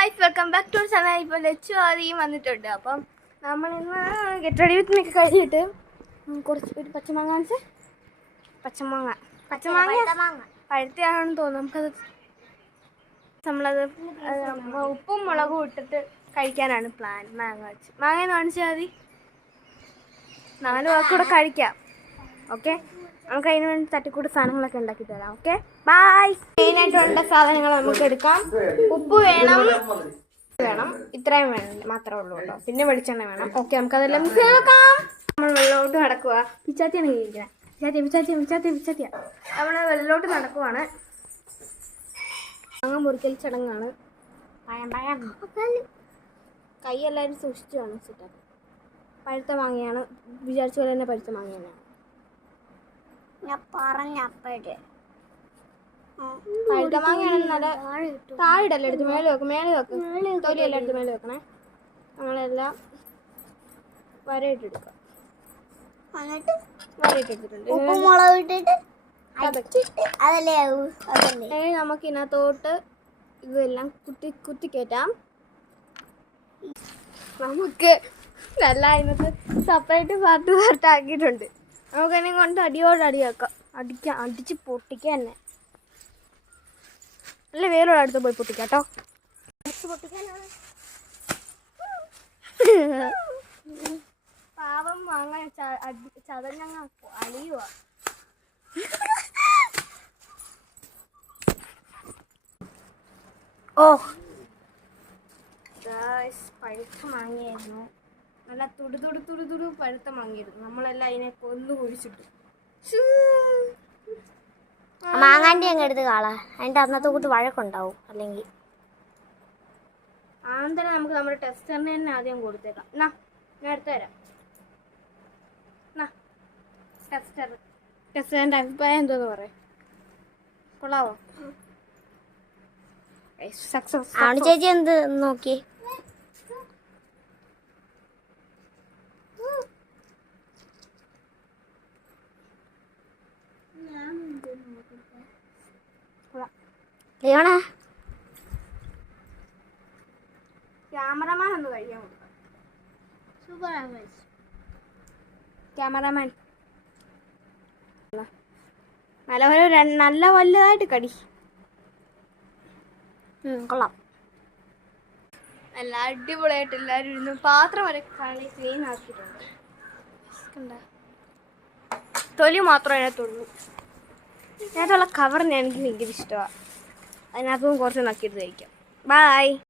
Guys, welcome back to channel. ഇപ്പോൾ ലച്ചു ആദ്യം വന്നിട്ടുണ്ട്. അപ്പം നമ്മളിന്ന് ഗെറ്റ് റെഡി വിത്ത് മിക്ക കഴിഞ്ഞിട്ട് കുറച്ച് ഒരു പച്ചമാങ്ങ പഴുത്തിയാണെന്ന് തോന്നുന്നു. നമുക്കത് ഉപ്പും മുളകും ഇട്ടിട്ട് കഴിക്കാനാണ് പ്ലാൻ. മാങ്ങ കാണിച്ചാൽ മതി, 4 പേർക്കൂടെ കഴിക്കാം. ഓക്കെ, നമുക്ക് അതിന് വേണ്ടി തട്ടിക്കൂട്ട് സാധനങ്ങളൊക്കെ ഉണ്ടാക്കി തരാം. Okay, bye. മെയിനായിട്ടുള്ള സാധനങ്ങൾ നമുക്ക് എടുക്കാം. ഉപ്പ് വേണം, ഇത്രയും വേണം, മാത്രമേ ഉള്ളൂ കേട്ടോ. പിന്നെ വെളിച്ചെണ്ണ വേണം. ഓക്കെ, നമുക്കതെല്ലാം മിക്സ് ചെയ്തേക്കാം. നമ്മൾ വെള്ളോട്ട് നടക്കുക. പിച്ചാത്തിയാണ് കഴിക്കുന്നത്. പിച്ചാത്തിയ നമ്മൾ വെള്ളോട്ട് നടക്കുവാണ്. മാങ്ങ മുറിക്കൽ ചടങ്ങാണ്. കൈ എല്ലാവരും സൂക്ഷിച്ചു വേണം വെച്ചിട്ട്. പഴുത്ത മാങ്ങയാണ്, വിചാരിച്ച പോലെ തന്നെ പഴുത്ത മാങ്ങയാണ്. പഴുത്ത മാങ്ങയാണ്. നല്ല താഴെടല്ലേ, എടുത്ത് മേലെ വെക്കും. തൊലിയെല്ലാം എടുത്ത് മേലെ വെക്കണേ. നമ്മളെല്ലാം വരയിട്ടെടുക്കാം. വരയിട്ടെടുത്തിട്ടുണ്ട്. നമുക്ക് ഇതിനകത്തോട്ട് ഇതെല്ലാം കുത്തിക്കയറ്റാം. നമുക്ക് നല്ല അതിനകത്ത് സെപ്പറേറ്റ് പാർട്ട് ആക്കിയിട്ടുണ്ട്. നമുക്കതിനെ കൊണ്ട് അടിയോടടിയാക്കാം. അടിച്ച് പൊട്ടിക്കാൻ തന്നെ. നല്ല വേരോടെ അടുത്ത് പോയി പൊട്ടിക്കാം കേട്ടോ. പാവം വാങ്ങാൻ ചതഞ്ഞങ്ങ അളിയുവാ. ഓ, പഴുത്ത മാങ്ങയായിരുന്നു. നല്ല തുടുതുടു പഴുത്ത മാങ്ങയായിരുന്നു. നമ്മളെല്ലാം അതിനെ കൊന്നു കുഴിച്ചിട്ടു. മാങ്ങാണ്ടി അങ്ങ് എടുത്ത് കാളാ. അതിന്റെ അന്നത്തെ കൂട്ട് വഴക്കുണ്ടാവും. അല്ലെങ്കിൽ ആന്തരം നമുക്ക് നമ്മുടെ ടെസ്റ്ററിന് തന്നെ ആദ്യം കൊടുത്തേക്കാം. ഞാൻ എടുത്തു തരാം. ടെസ്റ്ററിന്റെ അഭിപ്രായം എന്തോന്ന് പറയാം. കൊള്ളാവോ? സക്സസ്. ആണ് ചേച്ചി എന്ത് നോക്കി? ക്യാമറമാൻ ഒന്ന് കഴിക്കാൻ കൊടുക്കാം. ക്യാമറമാൻ നല്ല വലുതായിട്ട് കടി. കൊള്ളാം. നല്ല അടിപൊളിയായിട്ട് എല്ലാവരും ഇരുന്ന് പാത്രം വരെ ക്ലീൻ ആക്കിയിട്ടുണ്ട്. തൊലി മാത്രമേ അതിനകത്തുള്ളൂ. അതിനകത്തുള്ള കവറിന് എനിക്ക് ഭയങ്കര ഇഷ്ടമാണ്. അതിനകത്തും കുറച്ച് നക്കിയിട്ട് കഴിക്കാം. ബൈ.